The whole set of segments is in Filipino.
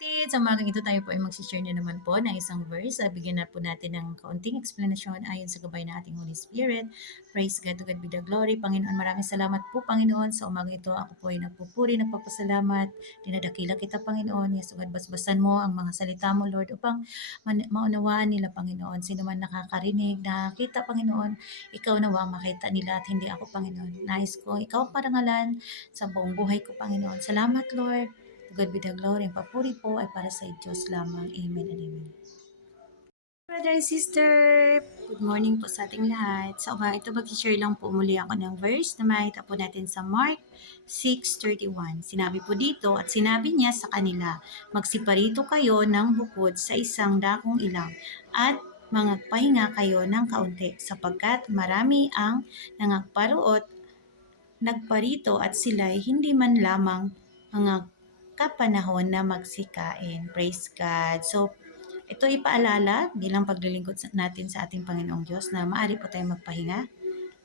kapatid, sa umagang ito tayo po ay magsishare na naman po ng isang verse. Bigyan na po natin ng kaunting explanation ayon sa gabay ng ating Holy Spirit. Praise God, to God be the glory. Panginoon, maraming salamat po, Panginoon. Sa umagang ito, ako po ay nagpupuri, nagpapasalamat. Dinadakila kita, Panginoon. Yes, God, basbasan mo ang mga salita mo, Lord, upang maunawaan nila, Panginoon. Sino man nakakarinig, nakakita, Panginoon, ikaw nawa makita nila at hindi ako, Panginoon. Nais ko, ikaw ang parangalan sa buong buhay ko, Panginoon. Salamat, Lord. To God be the glory. Ang papuri po ay para sa Diyos lamang. Amen and amen. Brother and sister, good morning po sa ating lahat. Sa umaga ito, mag-share lang po muli ako ng verse na makita po natin sa Mark 6:31. Sinabi po dito, at sinabi niya sa kanila, magsiparito kayo ng bukod sa isang dakong ilang at mangagpahinga kayo ng kaunti sapagkat marami ang nagparito at sila'y hindi man lamang mga kapanahon na magsikain. Praise God. So, ito ipaalala bilang paglilingkod natin sa ating Panginoong Diyos na maaari po tayong magpahinga.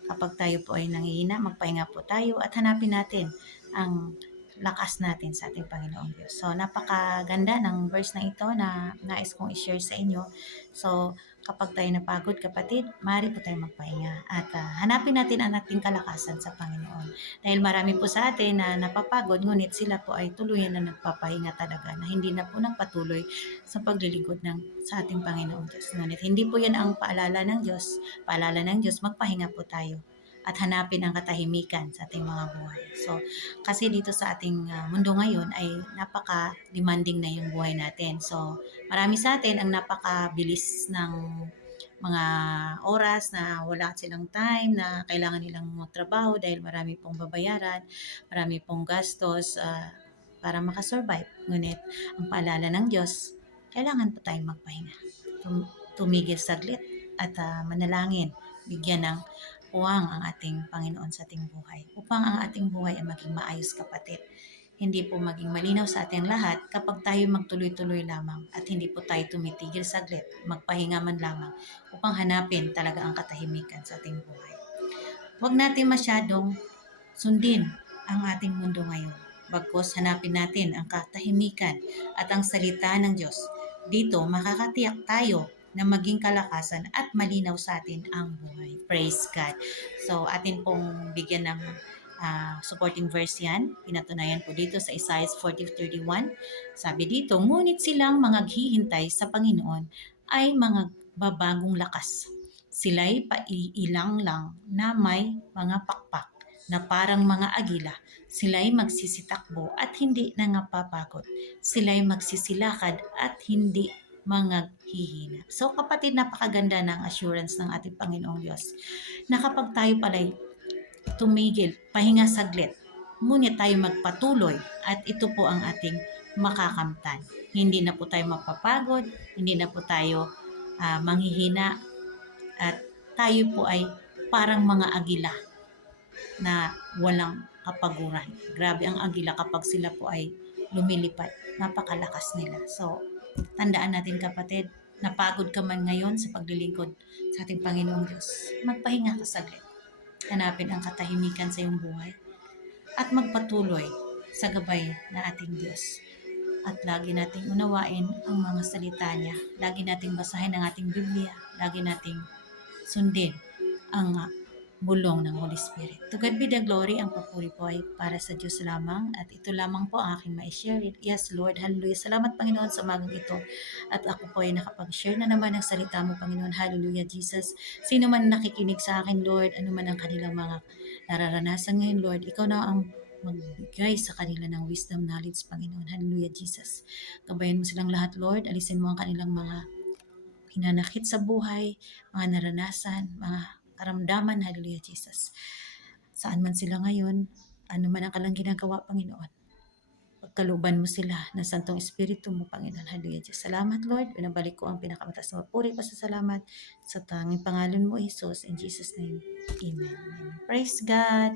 Kapag tayo po ay nangihina, magpahinga po tayo at hanapin natin ang lakas natin sa ating Panginoong Diyos. So, napakaganda ng verse na ito na nais kong i-share sa inyo. So, kapag tayo napagod, kapatid, maaari po tayong magpahinga at hanapin natin ang ating kalakasan sa Panginoon. Dahil marami po sa atin na napapagod, ngunit sila po ay tuluyan na nagpapahinga talaga, na hindi na po nagpatuloy sa paglilingkod sa ating Panginoong Diyos. Ngunit hindi po yan ang paalala ng Diyos. Paalala ng Diyos, magpahinga po tayo at hanapin ang katahimikan sa ating mga buhay. So, kasi dito sa ating mundo ngayon ay napaka-demanding na yung buhay natin. So, marami sa atin ang napakabilis ng mga oras na wala silang time, na kailangan nilang magtrabaho dahil marami pong babayaran, marami pong gastos para makasurvive. Ngunit ang paalala ng Diyos, kailangan po tayong magpahinga. Tumigil saglit at manalangin, bigyan ng puwang ang ating Panginoon sa ating buhay upang ang ating buhay ay maging maayos, kapatid. Hindi po maging malinaw sa ating lahat kapag tayo magtuloy-tuloy lamang at hindi po tayo tumitigil saglit, magpahinga man lamang upang hanapin talaga ang katahimikan sa ating buhay. Huwag natin masyadong sundin ang ating mundo ngayon. Bagkus hanapin natin ang katahimikan at ang salita ng Diyos. Dito makakatiyak tayo na maging kalakasan at malinaw sa atin ang buhay. Praise God. So atin pong bigyan ng supporting verse yan. Pinatunayan po dito sa Isaiah 40:31. Sabi dito, ngunit silang mga hihintay sa Panginoon ay mga babagong lakas. Sila'y paiilang lang na may mga pakpak na parang mga agila. Sila'y magsisitakbo at hindi nangapapagod. Sila'y magsisilakad at hindi hihina. So kapatid, napakaganda ng assurance ng ating Panginoong Diyos na kapag tayo pala'y tumigil, pahinga saglit, ngunit tayo magpatuloy at ito po ang ating makakamtan. Hindi na po tayo mapapagod, hindi na po tayo manghihina at tayo po ay parang mga agila na walang kapaguran. Grabe ang agila kapag sila po ay lumilipad. Napakalakas nila. So, tandaan natin, kapatid, napagod ka man ngayon sa paglilingkod sa ating Panginoong Diyos, magpahinga ka saglit. Hanapin ang katahimikan sa iyong buhay at magpatuloy sa gabay na ating Diyos. At lagi nating unawain ang mga salita niya. Lagi nating basahin ang ating Biblia. Lagi nating sundin ang bulong ng Holy Spirit. To God be the glory. Ang papuri po ay para sa Diyos lamang. At ito lamang po ang aking ma-share. Yes, Lord. Hallelujah. Salamat, Panginoon, sa umagang ito. At ako po ay nakapag-share na naman ng salita mo, Panginoon. Hallelujah, Jesus. Sino man nakikinig sa akin, Lord, ano man ang kanilang mga nararanasan ngayon, Lord, ikaw na ang magbigay sa kanila ng wisdom, knowledge, Panginoon. Hallelujah, Jesus. Gabayan mo silang lahat, Lord. Alisin mo ang kanilang mga hinanakit sa buhay, mga naranasan, mga karamdaman. Hallelujah, Jesus. Saan man sila ngayon, ano man ang kalang ginagawa, Panginoon, pagkaluban mo sila ng Santong Espiritu mo, Panginoon. Hallelujah, Jesus. Salamat, Lord. Pinabalik ko ang pinakamataas na papuri, pasasalamat sa tanging pangalan mo, Jesus. In Jesus' name, Amen. Praise God.